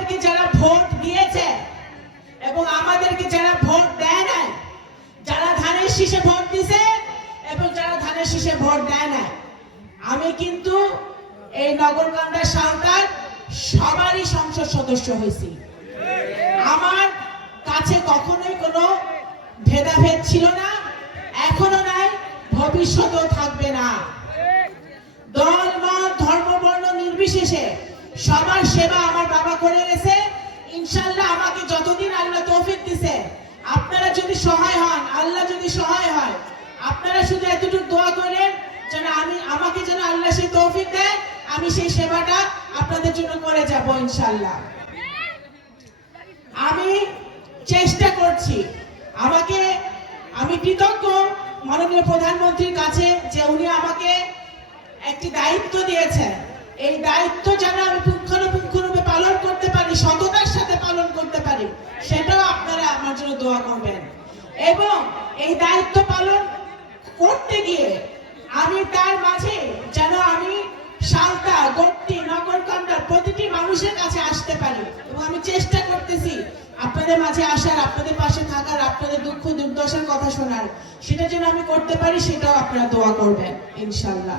আমাদেরকে যারা ভোট দিয়েছে এবং আমাদেরকে যারা ভোট দেয় নাই, যারা ধানের শীষে ভোট দিছে এবং যারা ধানের শীষে ভোট দেয় নাই, আমি কিন্তু এই নগরকান্দা সাঁওতাল সবারই সংসদ সদস্য হয়েছি। আমার কাছে কখনোই কোনো ভেদাভেদ ছিল না, এখনো নাই, ভবিষ্যতেও থাকবে না। দল মত ধর্ম বর্ণ নির্বিশেষে সবার সেবা আমার বাবা করে গেছে। ইনশাআল্লাহ আমাকে যতদিন আল্লাহ তৌফিক দিছে, আপনারা যদি সহায় হন, আল্লাহ যদি সহায় হয়, আপনারা শুধু এতটুকু দোয়া করেন যেন আমাকে যেন আল্লাহ সেই তৌফিক দেয়, আমি সেই সেবাটা আপনাদের জন্য করে যাব ইনশাআল্লাহ। আমি চেষ্টা করছি, আমি কৃতজ্ঞ মাননীয় প্রধানমন্ত্রীর কাছে যে উনি আমাকে একটি দায়িত্ব দিয়েছেন। এই দায়িত্ব যেন আমি পুঙ্খানুপুঙ্খরূপে পালন করতে পারি, সততার সাথে পালন করতে পারি, সেটাও আপনারা আমার জন্য দোয়া করবেন। এবং এই দায়িত্ব পালন করতে গিয়ে আমি তার মাঝে যেন আমি সালতা, গট্টি, নগরকান্দার প্রতিটি মানুষের কাছে আসতে পারি, এবং আমি চেষ্টা করতেছি আপনাদের মাঝে আসার, আপনাদের পাশে থাকার, আপনাদের দুঃখ দুর্দশার কথা শোনার, সেটা যেন আমি করতে পারি, সেটাও আপনারা দোয়া করবেন ইনশাআল্লাহ।